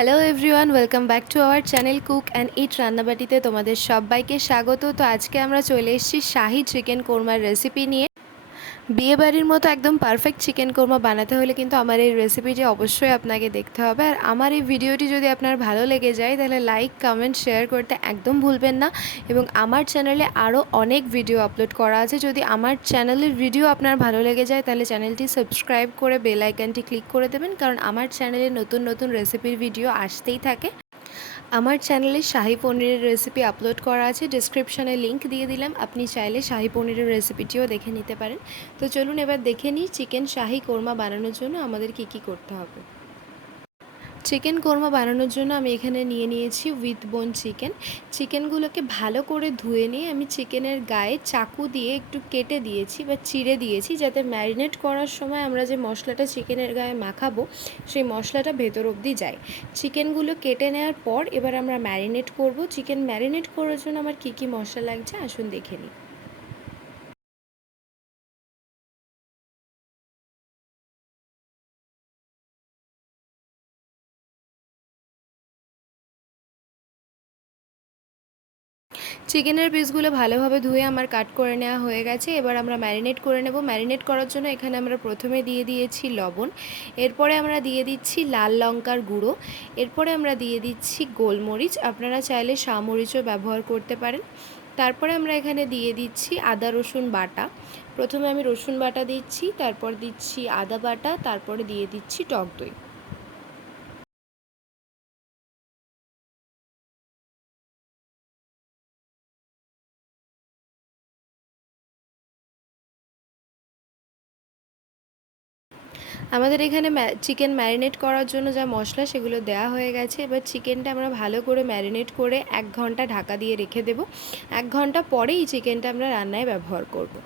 Hello everyone, welcome back to our channel cook and eat রান্নাবাটিতে তোমাদের সবাইকে স্বাগত। তো আজকে আমরা চলে এসেছি শাহি চিকেন কোরমার রেসিপি নিয়ে। বিয়েবাড়ির মতো একদম পারফেক্ট চিকেন কোরমা বানাতে হলে কিন্তু আমার এই রেসিপিটি অবশ্যই আপনাকে দেখতে হবে। আর আমার এই ভিডিওটি যদি আপনার ভালো লেগে যায় তাহলে লাইক, কমেন্ট, শেয়ার করতে একদম ভুলবেন না। এবং আমার চ্যানেলে আরও অনেক ভিডিও আপলোড করা আছে। যদি আমার চ্যানেলের ভিডিও আপনার ভালো লেগে যায় তাহলে চ্যানেলটি সাবস্ক্রাইব করে বেল আইকনটি ক্লিক করে দেবেন, কারণ আমার চ্যানেলে নতুন নতুন রেসিপির ভিডিও আসতেই থাকে। আমার চ্যানেলে শাহি পনিরের রেসিপি আপলোড করা আছে, ডেসক্রিপশনে লিংক দিয়ে দিলাম, আপনি চাইলে শাহি পনিরের রেসিপিটিও দেখে নিতে পারেন। তো চলুন এবার দেখে নিই চিকেন শাহি কোরমা বানানোর জন্য আমাদের কী কী করতে হবে। চিকেন কোরমা বানানোর জন্য আমি এখানে নিয়ে নিয়েছি উইথ বোন চিকেন। চিকেনগুলোকে ভালো করে ধুয়ে নিয়ে আমি চিকেনের গায়ে চাকু দিয়ে একটু কেটে দিয়েছি বা চিড়ে দিয়েছি, যাতে ম্যারিনেট করার সময় আমরা যে মশলাটা চিকেনের গায়ে মাখাবো সেই মশলাটা ভেতর অবধি যায়। চিকেনগুলো কেটে নেওয়ার পর এবার আমরা ম্যারিনেট করব। চিকেন ম্যারিনেট করার জন্য আমার কী কী মশলা লাগছে আসুন দেখে নিই। চিকেনের পিসগুলো ভালোভাবে ধুয়ে আমার কাট করে নেওয়া হয়ে গেছে। এবার আমরা ম্যারিনেট করে নেব। ম্যারিনেট করার জন্য এখানে আমরা প্রথমে দিয়ে দিয়েছি লবণ, এরপরে আমরা দিয়ে দিচ্ছি লাল লঙ্কার গুঁড়ো, এরপরে আমরা দিয়ে দিচ্ছি গোলমরিচ, আপনারা চাইলে মরিচও ব্যবহার করতে পারেন। তারপরে আমরা এখানে দিয়ে দিচ্ছি আদা রসুন বাটা। প্রথমে আমি রসুন বাটা দিচ্ছি, তারপর দিচ্ছি আদা বাটা, তারপরে দিয়ে দিচ্ছি টক দই। আমাদের এখানে চিকেন ম্যারিনেট করার জন্য যা মশলা সেগুলো দেওয়া হয়ে গেছে। এবার চিকেনটা আমরা ভালো করে ম্যারিনেট করে 1 ঘন্টা ঢাকা দিয়ে রেখে দেবো। 1 ঘন্টা পরেই চিকেনটা আমরা রান্নায় ব্যবহার করব।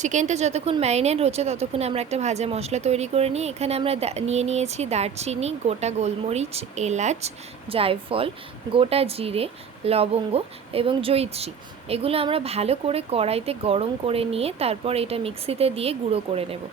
চিকেনটা যতক্ষণ ম্যারিনেট হচ্ছে ততক্ষণ আমরা একটা ভাজা মশলা তৈরি করে নিই। এখানে আমরা নিয়ে নিয়েছি দারচিনি, গোটা গোলমরিচ, এলাচ, জায়ফল, গোটা জিরে, লবঙ্গ এবং জয়িত্রী। এগুলো আমরা ভালো করে কড়াইতে গরম করে নিয়ে তারপর এটা মিক্সিতে দিয়ে গুঁড়ো করে নেব।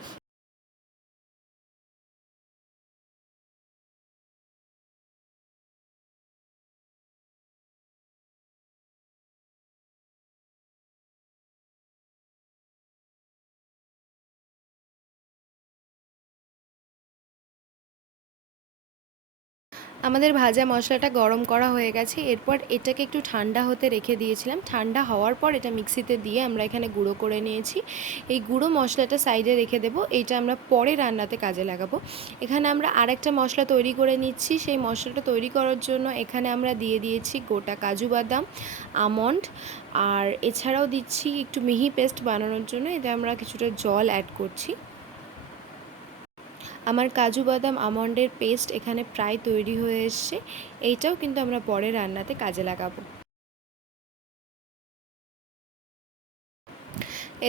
আমাদের ভাজা মশলাটা গরম করা হয়ে গেছে। এরপর এটাকে একটু ঠান্ডা হতে রেখে দিয়েছিলাম। ঠান্ডা হওয়ার পর এটা মিক্সিতে দিয়ে আমরা এখানে গুঁড়ো করে নিয়েছি। এই গুঁড়ো মশলাটা সাইডে রেখে দেবো, এইটা আমরা পরে রান্নাতে কাজে লাগাবো। এখানে আমরা আরেকটা মশলা তৈরি করে নিচ্ছি। সেই মশলাটা তৈরি করার জন্য এখানে আমরা দিয়ে দিয়েছি গোটা কাজু বাদাম, আমন্ড, আর এছাড়াও দিচ্ছি একটু মিহি পেস্ট বানানোর জন্য এতে আমরা কিছুটা জল অ্যাড করছি। আমার কাজু বাদাম আমন্ডের পেস্ট এখানে প্রায় তৈরি হয়ে এসছে। এইটাও কিন্তু আমরা পরে রান্নাতে কাজে লাগাবো।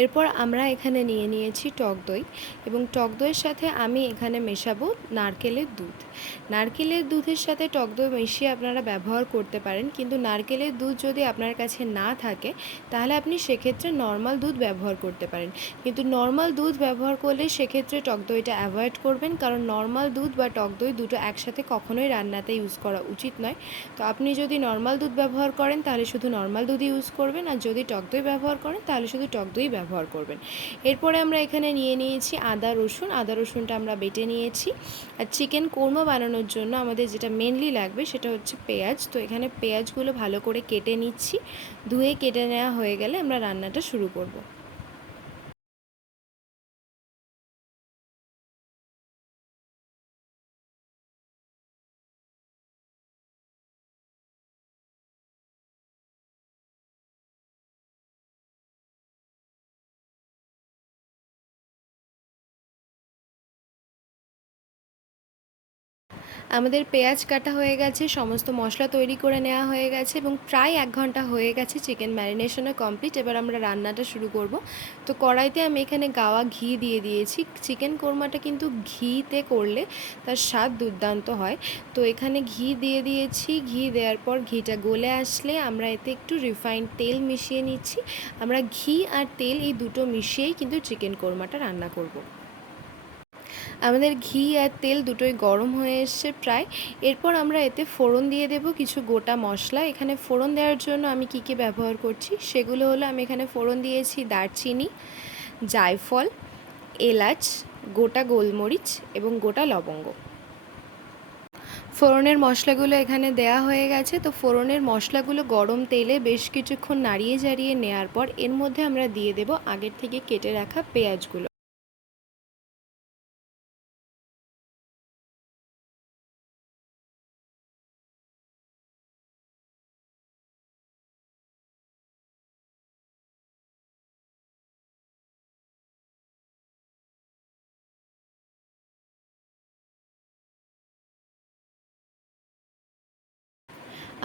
এরপর আমরা এখানে নিয়ে নিয়েছি টক দই, এবং টক দইয়ের সাথে আমি এখানে মেশাবো নারকেলের দুধ। নারকেলের দুধের সাথে টক দই মিশিয়ে আপনারা ব্যবহার করতে পারেন, কিন্তু নারকেলের দুধ যদি আপনার কাছে না থাকে তাহলে আপনি সেক্ষেত্রে নর্মাল দুধ ব্যবহার করতে পারেন। কিন্তু নর্মাল দুধ ব্যবহার করলে সেক্ষেত্রে টক দইটা অ্যাভয়েড করবেন, কারণ নর্মাল দুধ বা টক দই দুটো একসাথে কখনোই রান্নাতে ইউজ করা উচিত নয়। তো আপনি যদি নর্মাল দুধ ব্যবহার করেন তাহলে শুধু নর্মাল দুধই ইউজ করবেন, আর যদি টক দই ব্যবহার করেন তাহলে শুধু টক দই ব্যবহার করবেন। এরপরে আমরা এখানে নিয়ে নিয়েছি আদা রসুন। আদা রসুনটা আমরা বেটে নিয়েছি। আর চিকেন কোরমা বানানোর জন্য আমাদের যেটা মেনলি লাগবে সেটা হচ্ছে পেঁয়াজ। তো এখানে পেঁয়াজগুলো ভালো করে কেটে নিচ্ছি। ধুয়ে কেটে নেওয়া হয়ে গেলে আমরা রান্নাটা শুরু করব। আমাদের পেঁয়াজ কাটা হয়ে গেছে, সমস্ত মশলা তৈরি করে নেওয়া হয়ে গেছে এবং প্রায় 1 ঘন্টা হয়ে গেছে চিকেন ম্যারিনেশনও কমপ্লিট। এবার আমরা রান্নাটা শুরু করব। তো কড়াইতে আমি এখানে গাওয়া ঘি দিয়ে দিয়েছি। চিকেন কোরমাটা কিন্তু ঘিতে করলে তার স্বাদ দুর্দান্ত হয়। তো এখানে ঘি দিয়ে দিয়েছি। ঘি দেওয়ার পর ঘিটা গলে আসলে আমরা এতে একটু রিফাইন্ড তেল মিশিয়ে নিচ্ছি। আমরা ঘি আর তেল এই দুটো মিশিয়েই কিন্তু চিকেন কোরমাটা রান্না করব। আমাদের ঘি আর তেল দুটোই গরম হয়ে এসছে প্রায়। এরপর আমরা এতে ফোড়ন দিয়ে দেব কিছু গোটা মশলা। এখানে ফোড়ন দেওয়ার জন্য আমি কী কী ব্যবহার করছি সেগুলো হলো, আমি এখানে ফোড়ন দিয়েছি দারচিনি, জায়ফল, এলাচ, গোটা গোলমরিচ এবং গোটা লবঙ্গ। ফোড়নের মশলাগুলো এখানে দেয়া হয়ে গেছে। তো ফোড়নের মশলাগুলো গরম তেলে বেশ কিছুক্ষণ নাড়িয়ে চাড়িয়ে নেওয়ার পর এর মধ্যে আমরা দিয়ে দেব আগের থেকে কেটে রাখা পেঁয়াজগুলো।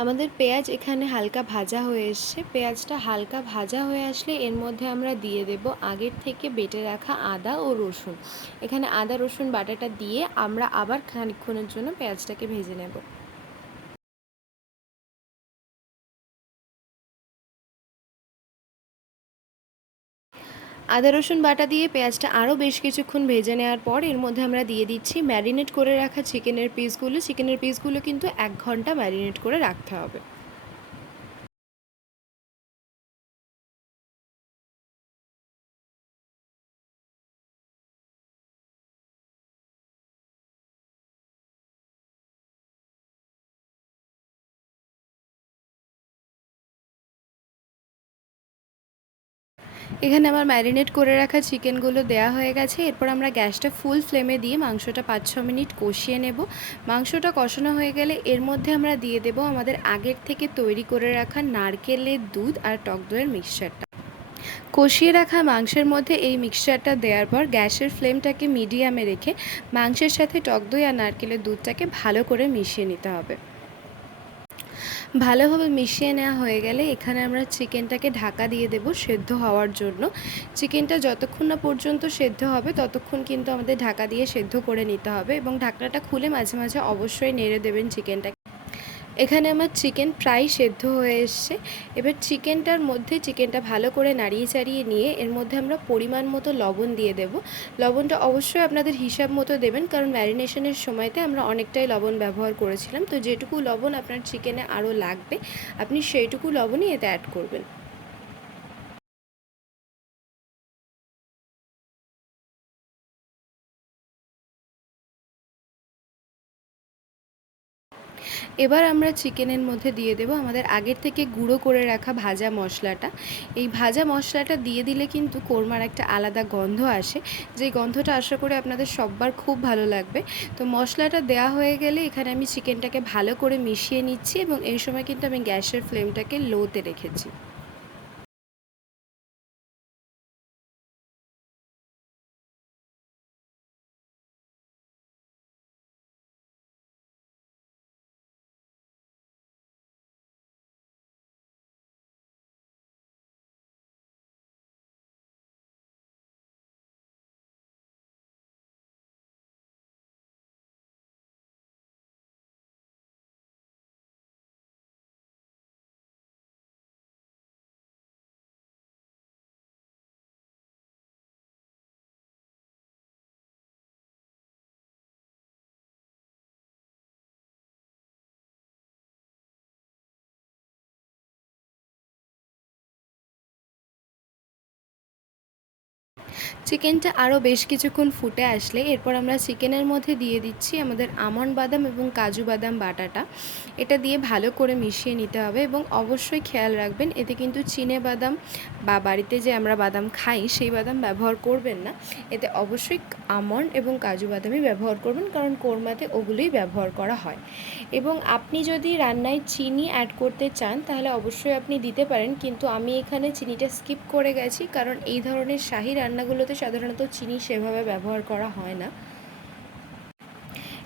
আমাদের পেঁয়াজ এখানে হালকা ভাজা হয়ে এসছে। পেঁয়াজটা হালকা ভাজা হয়ে আসলে এর মধ্যে আমরা দিয়ে দেব আগের থেকে বেটে রাখা আদা ও রসুন। এখানে আদা রসুন বাটাটা দিয়ে আমরা আবার খানিকক্ষণের জন্য পেঁয়াজটাকে ভেজে নেব। আদা রসুন বাটা দিয়ে পেঁয়াজটা আরও বেশ কিছুক্ষণ ভেজে নেওয়ার পর এর মধ্যে আমরা দিয়ে দিচ্ছি ম্যারিনেট করে রাখা চিকেনের পিসগুলো। চিকেনের পিসগুলো কিন্তু 1 ঘন্টা ম্যারিনেট করে রাখতে হবে। এখানে আমার ম্যারিনেট করে রাখা চিকেনগুলো দেয়া হয়ে গেছে। এরপর আমরা গ্যাসটা ফুল ফ্লেমে দিয়ে মাংসটা 5-6 মিনিট কষিয়ে নেব। মাংসটা কষানো হয়ে গেলে এর মধ্যে আমরা দিয়ে দেব আমাদের আগের থেকে তৈরি করে রাখা নারকেলের দুধ আর টক দইয়ের মিক্সচারটা। কষিয়ে রাখা মাংসের মধ্যে এই মিক্সচারটা দেওয়ার পর গ্যাসের ফ্লেমটাকে মিডিয়ামে রেখে মাংসের সাথে টক দই আর নারকেলের দুধটাকে ভালো করে মিশিয়ে নিতে হবে। ভালোভাবে মিশিয়ে নেওয়া হয়ে গেলে এখানে আমরা চিকেনটাকে ঢাকা দিয়ে দেব সেদ্ধ হওয়ার জন্য। চিকেনটা যতক্ষণ না পর্যন্ত সেদ্ধ হবে ততক্ষণ কিন্তু আমাদের ঢাকা দিয়ে সেদ্ধ করে নিতে হবে এবং ঢাকনাটা খুলে মাঝে মাঝে অবশ্যই নেড়ে দেবেন চিকেনটা। এখানে আমার চিকেন প্রায় সেদ্ধ হয়ে এসছে। এবার চিকেনটা ভালো করে নাড়িয়ে চাড়িয়ে নিয়ে এর মধ্যে আমরা পরিমাণ মতো লবণ দিয়ে দেব। লবণটা অবশ্যই আপনাদের হিসাব মতো দেবেন, কারণ ম্যারিনেশনের সময়তে আমরা অনেকটাই লবণ ব্যবহার করেছিলাম। তো যেটুকু লবণ আপনার চিকেনে আরও লাগবে আপনি সেইটুকু লবণই এতে অ্যাড করবেন। এবার আমরা চিকেনের মধ্যে দিয়ে দেব আমাদের আগের থেকে গুঁড়ো করে রাখা ভাজা মশলাটা। এই ভাজা মশলাটা দিয়ে দিলে কিন্তু কোরমার একটা আলাদা গন্ধ আসে, যে গন্ধটা আশা করি আপনাদের সব্বার খুব ভালো লাগবে। তো মশলাটা দেওয়া হয়ে গেলে এখানে আমি চিকেনটাকে ভালো করে মিশিয়ে নিচ্ছি এবং এই সময় কিন্তু আমি গ্যাসের ফ্লেমটাকে লোতে রেখেছি। চিকেনটা আরও বেশ কিছুক্ষণ ফুটে আসলে এরপর আমরা চিকেনের মধ্যে দিয়ে দিচ্ছি আমাদের আমন্ড বাদাম এবং কাজু বাদাম বাটাটা। এটা দিয়ে ভালো করে মিশিয়ে নিতে হবে এবং অবশ্যই খেয়াল রাখবেন এতে কিন্তু চিনে বাদাম বা বাড়িতে যে আমরা বাদাম খাই সেই বাদাম ব্যবহার করবেন না। এতে অবশ্যই আমন্ড এবং কাজু বাদামই ব্যবহার করবেন, কারণ কোরমাতে ওগুলোই ব্যবহার করা হয়। এবং আপনি যদি রান্নায় চিনি অ্যাড করতে চান তাহলে অবশ্যই আপনি দিতে পারেন, কিন্তু আমি এখানে চিনিটা স্কিপ করে গেছি, কারণ এই ধরনের শাহি রান্নাগুলোতে সাধারণত চিনি সেভাবে ব্যবহার করা হয় না।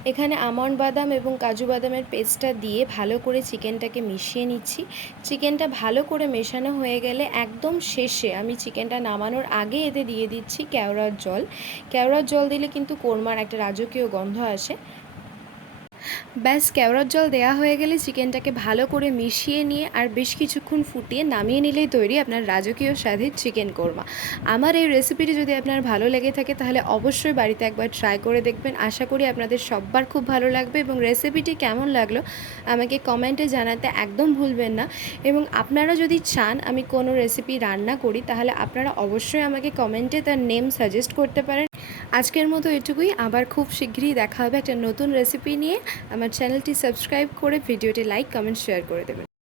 এখানে আমন্ড বাদাম এবং কাজু বাদামের পেস্টটা দিয়ে ভালো করে চিকেনটাকে মিশিয়ে নিচ্ছি। চিকেনটা ভালো করে মেশানো হয়ে গেলে একদম শেষে আমি চিকেনটা নামানোর আগে এতে দিয়ে দিচ্ছি কেওড়ার জল। কেওড়ার জল দিলে কিন্তু কোরমার একটা রাজকীয় গন্ধ আসে। ব্যাস কেওড়ার জল দেওয়া হয়ে গেলে চিকেনটাকে ভালো করে মিশিয়ে নিয়ে আর বেশ কিছুক্ষণ ফুটিয়ে নামিয়ে নিলেই তৈরি আপনার রাজকীয় স্বাদের চিকেন কোরমা। আমার এই রেসিপিটি যদি আপনার ভালো লেগে থাকে তাহলে অবশ্যই বাড়িতে একবার ট্রাই করে দেখবেন। আশা করি আপনাদের সবার খুব ভালো লাগবে এবং রেসিপিটি কেমন লাগলো আমাকে কমেন্টে জানাতে একদম ভুলবেন না। এবং আপনারা যদি চান আমি কোনো রেসিপি রান্না করি তাহলে আপনারা অবশ্যই আমাকে কমেন্টে তার নেম সাজেস্ট করতে পারেন। আজকের মতো এটুকুই, আবার খুব শীঘ্রই দেখা হবে একটা নতুন রেসিপি নিয়ে। আমার চ্যানেলটি সাবস্ক্রাইব করে ভিডিওটি লাইক কমেন্ট শেয়ার করে দেবেন।